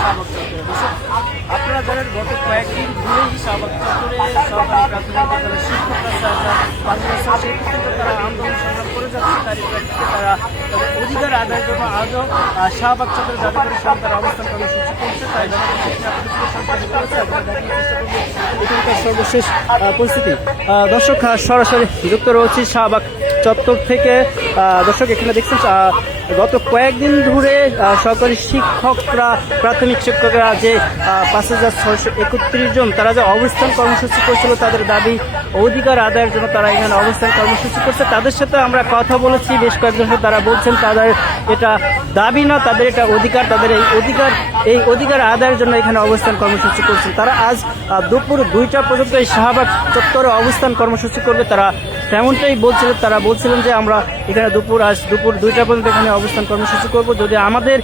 শাহবাগ চত্বরে। আপনারা জানেন গত কয়েকদিন ধরেই শাহবাগ চত্বরে সরকারি প্রাথমিক বিদ্যালয়ের শিক্ষকরা সেই ক্ষেত্রে তারা আন্দোলন সংগ্রাম করে যাচ্ছে। তারই প্রেক্ষিতে তারা তাদের অধিকার আদায়ের জন্য আজও শাহবাগ চত্বরে জাদুঘরের সামনে তারা অবস্থান কর্মসূচি করছে। তাই এখানকার সর্বশেষ পরিস্থিতি দর্শক সরাসরি যুক্ত রয়েছে শাহবাগ চত্বর থেকে। দর্শক এখানে দেখছেন গত কয়েকদিন ধরে সরকারি শিক্ষকরা প্রাথমিক শিক্ষকরা যে ৫,৬৩১ জন তারা যে অবস্থান কর্মসূচি করছিল তাদের দাবি অধিকার আদায়ের জন্য তারা এখানে অবস্থান কর্মসূচি করছে। তাদের সাথে আমরা কথা বলেছি বেশ কয়েকজনের সাথে, তারা বলছেন তাদের এটা দাবি না, তাদের এটা অধিকার, তাদের এই অধিকার আদায়ের জন্য এখানে অবস্থান কর্মসূচি করছেন। তারা আজ দুপুর 2টা পর্যন্ত এই শাহবাগ চত্বরে অবস্থান কর্মসূচি করবে। তারা তেমনটাই বলছিলেন, তারা বলছিলেন যে আমরা এখানে দুপুর 2টা পর্যন্ত এখানে অবস্থান কর্মসূচি করব। যদি আমাদের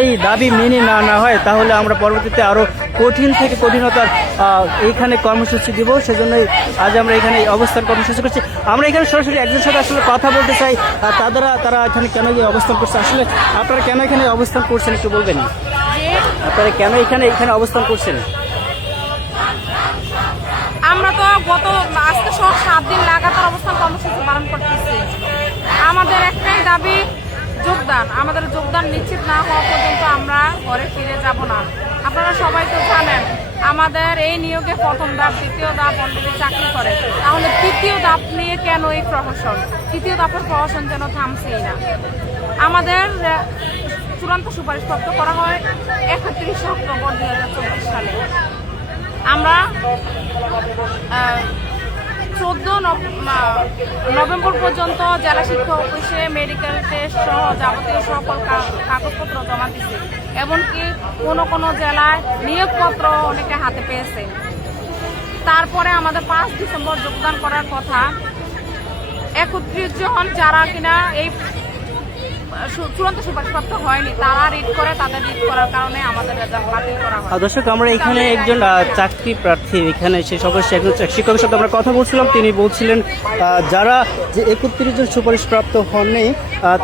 এই দাবি মেনে না হয় তাহলে আমরা পরবর্তীতে আরও কঠিন থেকে কঠিনতার এইখানে কর্মসূচি দিব। সেজন্যই আজ আমরা এখানে অবস্থান কর্মসূচি করছি। আমরা এখানে সরাসরি একজনের সাথে আসলে কথা বলতে চাই, তারা এখানে কেন অবস্থান করছে, আসলে আপনারা কেন এখানে অবস্থান করছেন একটু বলবেন? আপনারা কেন এখানে অবস্থান করছেন? আমরা তো আজকে 7 দিন লাগাতার অবস্থান কর্মসূচি পালন করতেছি। আমাদের একটাই দাবি যোগদান। আমাদের যোগদান নিশ্চিত না হওয়া পর্যন্ত আমরা ঘরে ফিরে যাব না। আপনারা সবাই তো জানেন আমাদের এই নিয়োগে প্রথম ধাপ, দ্বিতীয় ধাপ অলরেডি চাকরি করে, তাহলে তৃতীয় ধাপ নিয়ে কেন এই প্রহসন? তৃতীয় ধাপের প্রহসন যেন থামছেই না। আমাদের চূড়ান্ত সুপারিশপত্র করা হয় 31 অক্টোবর 2024 সালে। আমরা 14 নভেম্বর পর্যন্ত জেলা শিক্ষা অফিসে মেডিকেল টেস্ট সহ যাবতীয় সকল কাগজপত্র জমা দিচ্ছে। এমনকি কোনো জেলায় নিয়োগপত্র অনেকে হাতে পেয়েছে। তারপরে আমাদের 5 ডিসেম্বর যোগদান করার কথা। 31 জন যারা কিনা এই চূড়ান্ত সুপারিশপত্র হয়নি তারা রিড করে, তাদের রিড করার কারণে আমাদের রেজাল্ট বাতিল করা হয়। দর্শক আমরা এখানে একজন চাকরি প্রার্থী, এখানে সেই সদস্য একজন শিক্ষকের সাথে আমরা কথা বলছিলাম। তিনি বলছিলেন যারা যে 31 জন সুপারিশপ্রাপ্ত হননি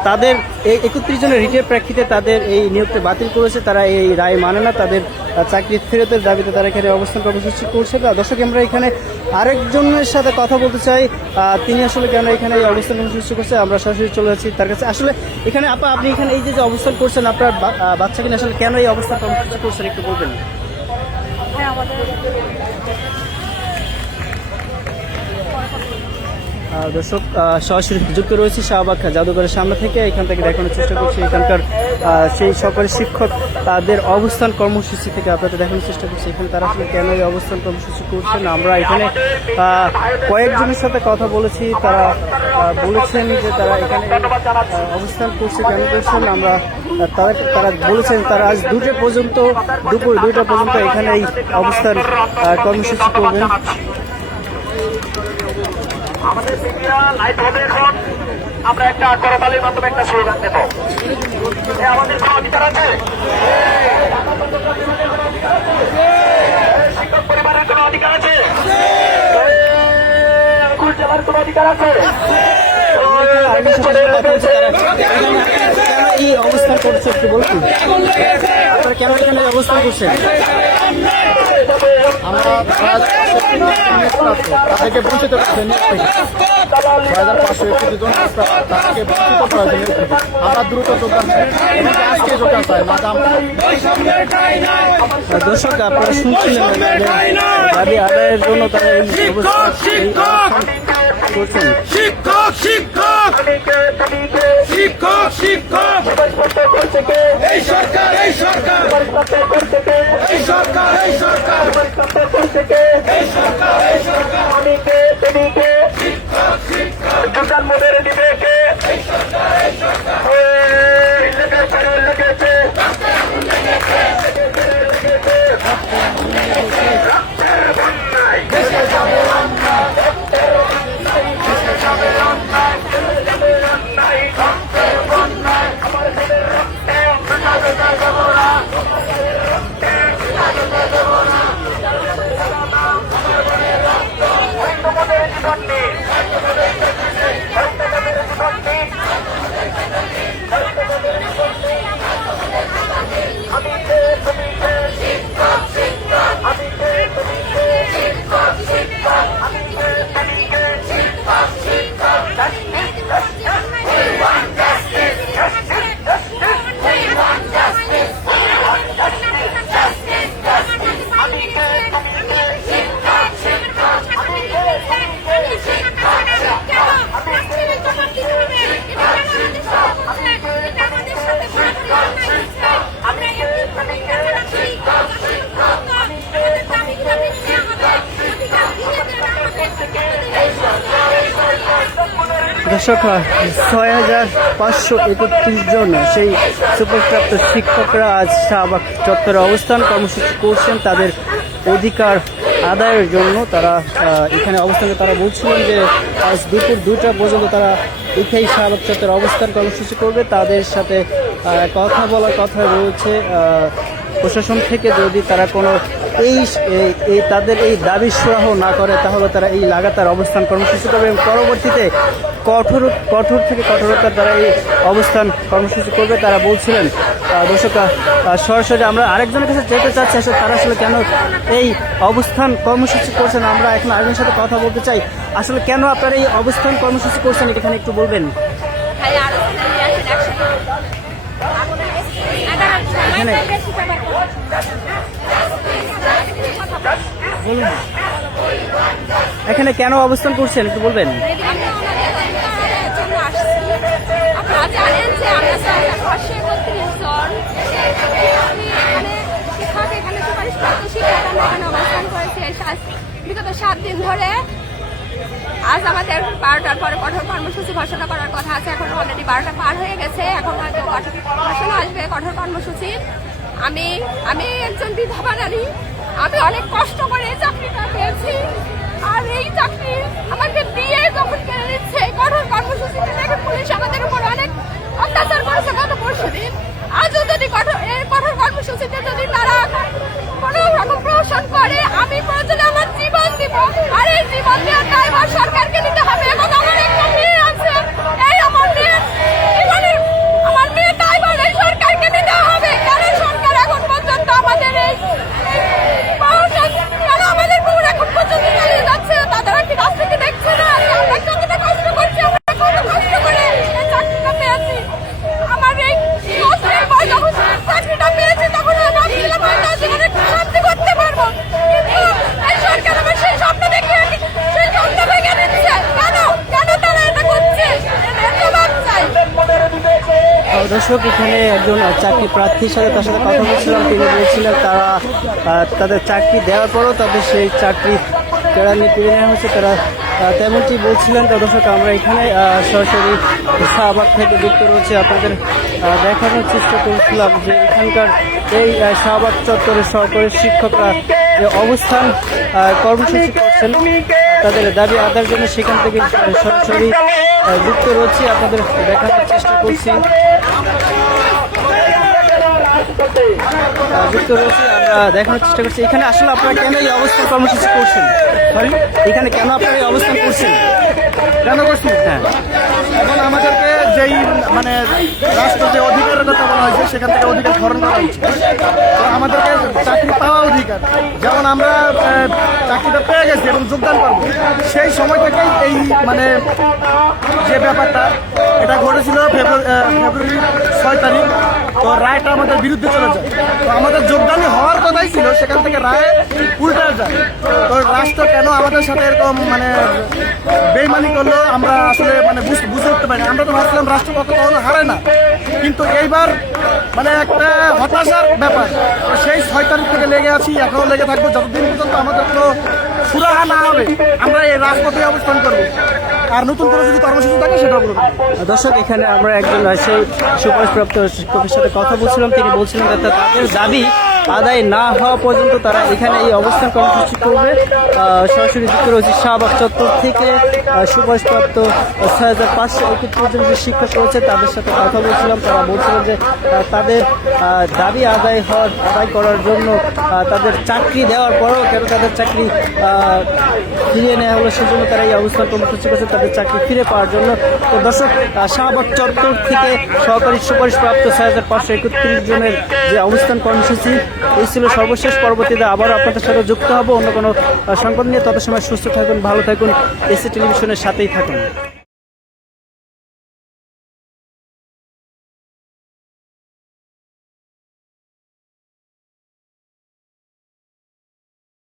তাদের এই 31 জনের রিটের প্রেক্ষিতে তাদের এই নিয়োগকে বাতিল করেছে। তারা এই রায় মানে না, তাদের চাকরি ফেরতের দাবিতে তারা এখানে অবস্থান কর্মসূচি করছে। দর্শক আমরা এখানে আরেকজনের সাথে কথা বলতে চাই, তিনি আসলে কেন এখানে এই অবস্থান কর্মসূচি করছে। আমরা সরাসরি চলে যাচ্ছি তার কাছে। আসলে এখানে আপনি এখানে এই যে অবস্থান করছেন, আপনার বাচ্চা কিনা আসলে কেন এই অবস্থান কর্মসূচি করছেন একটু বলবেন? দর্শক সরাসরি যুক্ত রয়েছে শাহবাগ জাদুঘরের সামনে থেকে। এখান থেকে দেখানোর চেষ্টা করছি এখানকার সেই সরকারি শিক্ষক তাদের অবস্থান কর্মসূচি থেকে আপনাদের দেখানোর চেষ্টা করছি এখানে তারা আসলে কেন এই অবস্থান কর্মসূচি করছেন। আমরা এখানে কয়েকজনের সাথে কথা বলেছি, তারা বলেছেন যে তারা এখানে অবস্থান করছে কেন করছেন। আমরা তারা বলেছেন তারা আজ 2টা পর্যন্ত দুপুর 2টা পর্যন্ত এখানে এই অবস্থান কর্মসূচি করবেন। আমাদের মিডিয়া লাইভ হবে এখন। আমরা একটা করতালির মাধ্যমে একটা স্লোগান দেব। আমাদের কোনো অধিকার আছে? শিক্ষক পরিবারের কোনো অধিকার আছে? কুল জেলার কোনো অধিকার আছে? এই অবস্থান করছে একটু বলছি, আপনারা কেন এখানে অবস্থান করছেন? আমরা তাদেরকে বঞ্চিত করছেন 6,561 জন তাদেরকে বঞ্চিত করার জন্য আমরা দ্রুত যোগদান চাই এবং আজকে যোগদান চাই। মাদাম দর্শক আপনারা শুনছিলেন দাবি আদায়ের জন্য তারা এই করছেন। শিক্ষক শিক্ষক শিক্ষক শিক্ষক এই সরকার এই সরকার এই সরকার এই সরকার এই সরকার এই সরকার শিক্ষক শিক্ষক যোগদান মোদের দিবে কে? এই সরকার এই সরকার লেগেছে দেশে যাবে অন্যায় দেশে যাবে অন্যায় বন্যায় দর্শক 6,531 জন সেই সুপারপ্রাপ্ত শিক্ষকরা আজ শাহবাগ চত্বরে অবস্থান কর্মসূচি করছেন তাদের অধিকার আদায়ের জন্য। তারা এখানে অবস্থানে তারা বলছিলেন যে আজ দুপুর 2টা পর্যন্ত তারা এখানেই শাহবাগ চত্বরে অবস্থান কর্মসূচি করবে। তাদের সাথে কথা বলার কথা রয়েছে প্রশাসন থেকে, যদি তারা কোনো এই তাদের এই দাবি সুরাহ না করে তাহলে তারা এই লাগাতার অবস্থান কর্মসূচি করবে এবং পরবর্তীতে কঠোর থেকে কঠোরতার দ্বারা এই অবস্থান কর্মসূচি করবে তারা বলছিলেন। দর্শক সরাসরি আমরা আরেকজনের কাছে যেতে চাচ্ছি আসলে তারা আসলে কেন এই অবস্থান কর্মসূচি করছেন। আমরা এখন আরেকজনের সাথে কথা বলতে চাই, আসলে কেন আপনারা এই অবস্থান কর্মসূচি করছেন এখানে একটু বলবেন। এখানে কেন অবস্থান করছেন একটু বলবেন। আপনারা জানেন যে আমরা 531 জন শিক্ষক এখানে সুপারিশপ্রাপ্ত শিক্ষক আমরা এখানে অবস্থান করেছি বিগত 7 দিন ধরে। আজ আমাদের 12টার পরে কঠোর কর্মসূচি ঘোষণা করার কথা আছে, এখন অলরেডি 12টা পার হয়ে গেছে, এখন হয়তো ঘোষণা আসবে কঠোর কর্মসূচি। আমি একজন বিধবা নারী, আমি অনেক কষ্ট করে এই চাকরিটা পেয়েছি, আর এই চাকরি আমাকে দিয়ে যখন কেড়ে নিচ্ছে কঠোর কর্মসূচি দেখে পুলিশ আমাদের উপর অনেক অত্যাচার করেছে গত পরশুদিন। আজও যদি কঠোর কর্মসূচিতে যদি তারা কোনো রকম প্রহসন করে, আমি প্রয়োজনে আমার জীবন দিব, আর এই জীবন দেওয়ার দায়ভার সরকারকে নিতে হবে। এবং আমার একটা মেয়ে আছে, এই আমার মেয়ে দায়ভার এই সরকারকে নিতে হবে। কারণ সরকার এখন পর্যন্ত আমাদের এই কেন আমাদের বউর এখন পর্যন্ত চালিয়ে যাচ্ছে, তাদের কি রাস্তাকে দেখছে না আমরা কতটা কষ্ট করছি, আমরা কত কষ্ট করে এই চাকরিটা পেয়েছি। আমার এই কষ্টের পর যখন চাকরিটা পেয়েছি তখন আমি ভাবছিলাম হয়তো জীবনে শান্তি করতে পারবো, কিন্তু এই সরকার আমার সেই স্বপ্ন দেখিয়ে সেই স্বপ্ন ভেঙে দিচ্ছে। কেন তারা এটা করছে, এর জবাব চাই। দর্শক এখানে একজন চাকরি প্রার্থীর সাথে তার সাথে কথা বলছিলাম, তিনি বলছিলেন তারা তাদের চাকরি দেওয়ার পরও তাদের সেই চাকরি কেড়ে নেওয়া হয়েছে, তারা তেমনটি বলছিলেন। তো দর্শক আমরা এখানে সরাসরি শাহবাগ থেকে যুক্ত রয়েছে, আপনাদের দেখানোর চেষ্টা করছিলাম যে এখানকার এই শাহবাগ চত্বরের সহকারী শিক্ষকরা যে অবস্থান কর্মসূচি করছেন তাদের দাবি আদায়ের জন্য, সেখান থেকে সরাসরি যুক্ত রয়েছি, আপনাদের দেখানোর চেষ্টা করছি। যুক্ত রয়েছি, আমরা দেখানোর চেষ্টা করছি এখানে আসলে আপনারা কেন এই অবস্থান কর্মসূচি করছেন, সরি এখানে কেন আপনারা এই অবস্থান করছেন, কেন করছি? হ্যাঁ, এখন আমাদেরকে যেই মানে রাষ্ট্র যে অধিকারের কথা বলা হয়েছে সেখান থেকে অধিকার হরণ করা হচ্ছে। তো আমাদেরকে চাকরি পাওয়া অধিকার, যেমন আমরা চাকরিটা পেয়ে গেছি এবং যোগদান করবো, সেই সময় থেকেই এই মানে যে ব্যাপারটা এটা ঘটেছিল ফেব্রুয়ারি 6 তারিখ। তো রায়টা আমাদের বিরুদ্ধে চলে যায়, তো আমাদের যোগদানই হওয়ার কথাই ছিল, সেখান থেকে রায় উল্টা যায়। তো রাষ্ট্র কেন আমাদের সাথে এরকম মানে বেইমানি করলো আমরা আসলে মানে বুঝে উঠতে পারি না। আমরা তো ভাবছিলাম রাষ্ট্র কখনো হারে না, কিন্তু এইবার মানে একটা হতাশার ব্যাপার। সেই 6 তারিখ থেকে লেগে আছি, এখনো লেগে থাকবো যতদিন পর্যন্ত আমাদের কোনো সুরাহা না হবে। আমরা এই রাজপথে অবস্থান করবো, আর নতুন করে যদি কর্মসূচি থাকে সেটা বলবো। দর্শক এখানে আমরা একজন সেই সুপারিশপ্রাপ্ত শিক্ষকের সাথে কথা বলছিলাম, তিনি বলছিলেন যে তাদের দাবি আদায় না হওয়া পর্যন্ত তারা এখানে এই অবস্থান কর্মসূচি করবে। সরাসরি যুক্ত রয়েছে শাহবাগ চত্বর থেকে সুপারিশপ্রাপ্ত 6,531 জন যে শিক্ষক রয়েছে তাদের সাথে কথা বলছিলাম। তারা বলছিলেন যে তাদের দাবি আদায় করার জন্য তাদের চাকরি দেওয়ার পরও কেন তাদের চাকরি ফিরিয়ে নেওয়া হলো, সেজন্য তারা এই অবস্থান কর্মসূচি করছে তাদের চাকরি ফিরে পাওয়ার জন্য। তো দর্শক শাহবাগ চত্বর থেকে সহকারী সুপারিশপ্রাপ্ত 6,531 জনের যে অবস্থান কর্মসূচি এই ছিল সর্বশেষ। পরবর্তীতে আবারও আপনাদের সাথে যুক্ত হবো অন্য কোনো সংবাদ নিয়ে। তত সময় সুস্থ থাকুন, ভালো থাকুন, এসি টেলিভিশনের সাথেই থাকুন।